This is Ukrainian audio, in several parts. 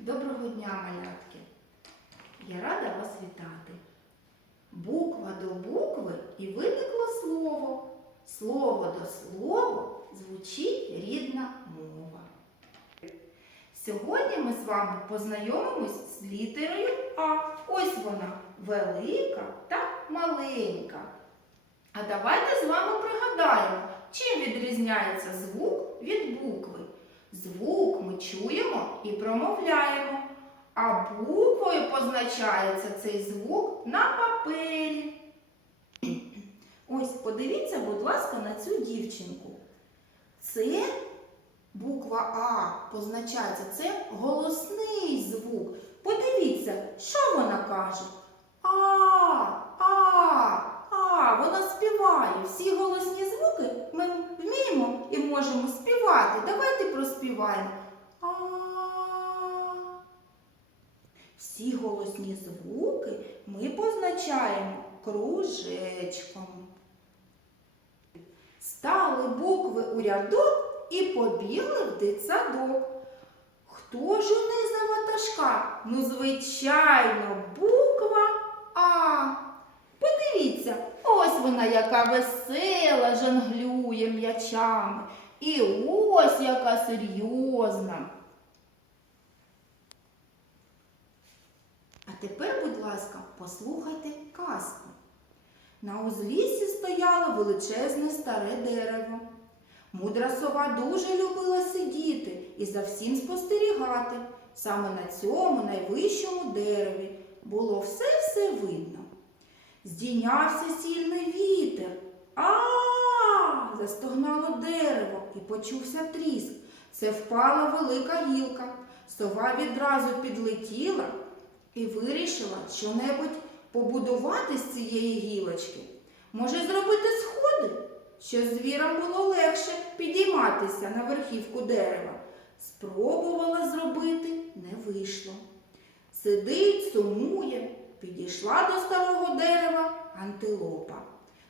Доброго дня, малятки! Я рада вас вітати. Буква до букви і виникло слово. Слово до слова звучить рідна мова. Сьогодні ми з вами познайомимось з літерою А. Ось вона велика та маленька. А давайте з вами пригадаємо, чим відрізняється звук від букви. Звук ми чуємо і промовляємо, а буквою позначається цей звук на папері. Ось подивіться, будь ласка, на цю дівчинку. Це буква А позначається, це голосний звук. Подивіться, що вона каже? А, а, а, вона співає. Всі голосні звуки ми і можемо співати. Давайте проспіваємо. А. Всі голосні звуки ми позначаємо кружечком. Стали букви у рядок і побігли в дитсадок. Хто ж у них за ватажка? Ну, звичайно, буква А. Подивіться, ось вона яка весела, жонглює м'ячами. І ось яка серйозна. А тепер, будь ласка, послухайте казку. На узліссі стояло величезне старе дерево. Мудра сова дуже любила сидіти і за всім спостерігати. Саме на цьому найвищому дереві було все-все видно. Здійнявся сильний вітер. А, застогнало дерево і почувся тріск. Це впала велика гілка. Сова відразу підлетіла і вирішила щонебудь побудувати з цієї гілочки. Може, зробити сходи, щоб звірам було легше підійматися на верхівку дерева. Спробувала зробити, не вийшло. Сидить, сумує, підійшла до старого дерева антилопа.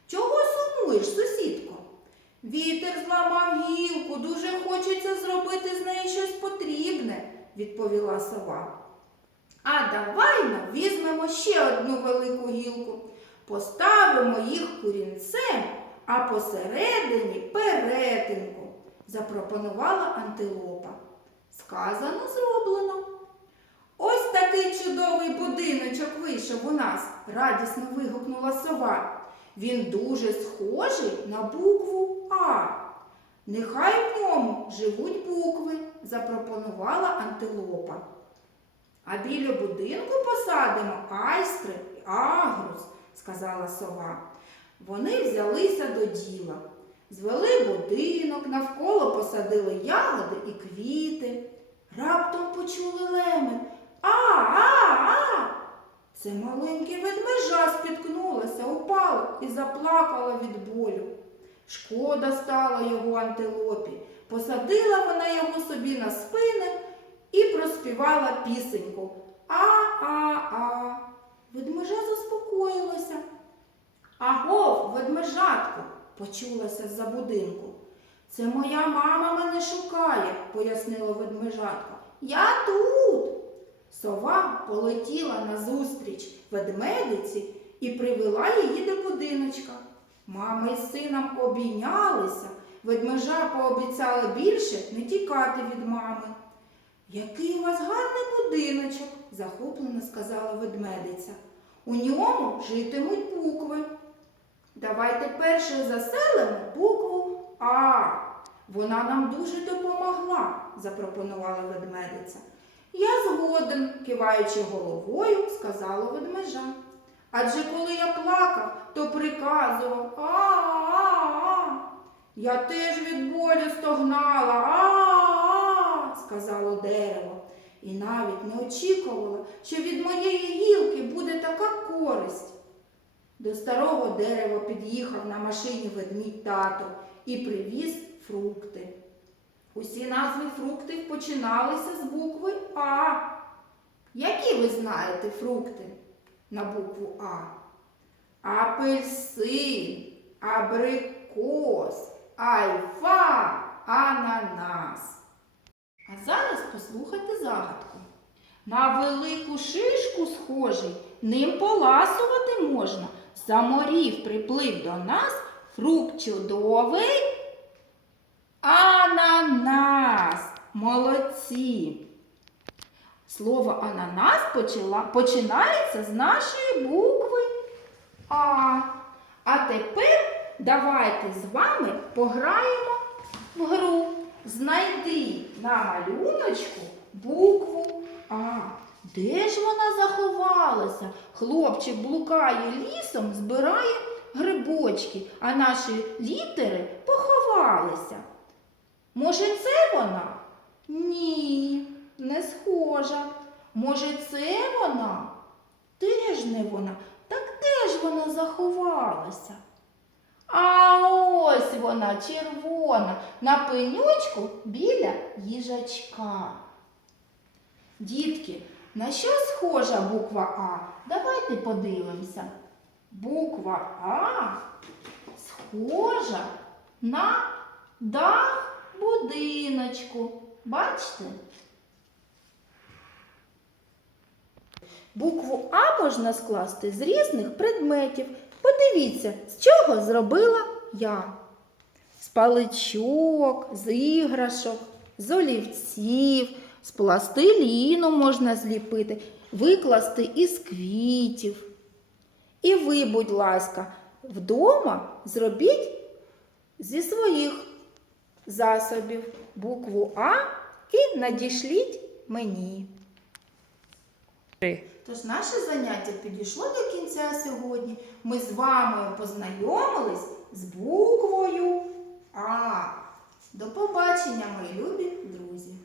Чого сумуєш, сусідко? Вітер зламав гілку, дуже хочеться зробити з неї щось потрібне, відповіла сова. А давай ну, візьмемо ще одну велику гілку, поставимо їх курінцем, а посередині перетинку, запропонувала антилопа. Сказано, зроблено. Ось такий чудовий будиночок вийшов у нас, радісно вигукнула сова. Він дуже схожий на букву А. Нехай в ньому живуть букви, запропонувала антилопа. А біля будинку посадимо айстри і агрус, сказала сова. Вони взялися до діла. Звели будинок, навколо посадили ягоди і квіти. Раптом почули лемет. А, а. Це маленьке ведмежа спіткнулася, упала і заплакала від болю. Шкода стала його антилопі. Посадила вона його собі на спини і проспівала пісеньку. А-а-а. Ведмежа заспокоїлася. Агов, ведмежатко, почулася з-за будинку. Це моя мама мене шукає, пояснила ведмежатка. Я тут. Сова полетіла назустріч ведмедиці і привела її до будиночка. Мама із сином обійнялися, ведмежа пообіцяла більше не тікати від мами. Який у вас гарний будиночок, захоплено сказала ведмедиця. У ньому житимуть букви. Давайте перше заселимо букву А. Вона нам дуже допомогла, запропонувала ведмедиця. Я згоден, киваючи головою, сказала ведмежа. Адже коли я плакав, то приказував а-а-а. Я теж від болю стогнала, а-а-а, сказало дерево. І навіть не очікувала, що від моєї гілки буде така користь. До старого дерева під'їхав на машині ведмідь тато і привіз фрукти. Усі назви фруктів починалися з букви А. Які ви знаєте фрукти на букву А? Апельсин, абрикос, айфа, ананас. А зараз послухайте загадку. На велику шишку схожий, ним поласувати можна. За морів приплив до нас фрукт чудовий. Ананас. Молодці. Слово ананас почала, починається з нашої букви А. А тепер давайте з вами пограємо в гру. Знайди на малюночку букву А. Де ж вона заховалася? Хлопчик блукає лісом, збирає грибочки, а наші літери поховалися. Може, це вона? Ні, не схожа. Може, це вона? Де ж не вона? Так де ж вона заховалася? А ось вона червона на пенючку біля їжачка. Дітки, на що схожа буква А? Давайте подивимося. Буква А схожа на дах будиночку. Бачите? Букву А можна скласти з різних предметів. Подивіться, з чого зробила я. З паличок, з іграшок, з олівців, з пластиліну можна зліпити, викласти із квітів. І ви, будь ласка, вдома зробіть зі своїх засобів букву А і надішліть мені. Тож наше заняття підійшло до кінця сьогодні. Ми з вами познайомились з буквою А. До побачення, мої любі друзі!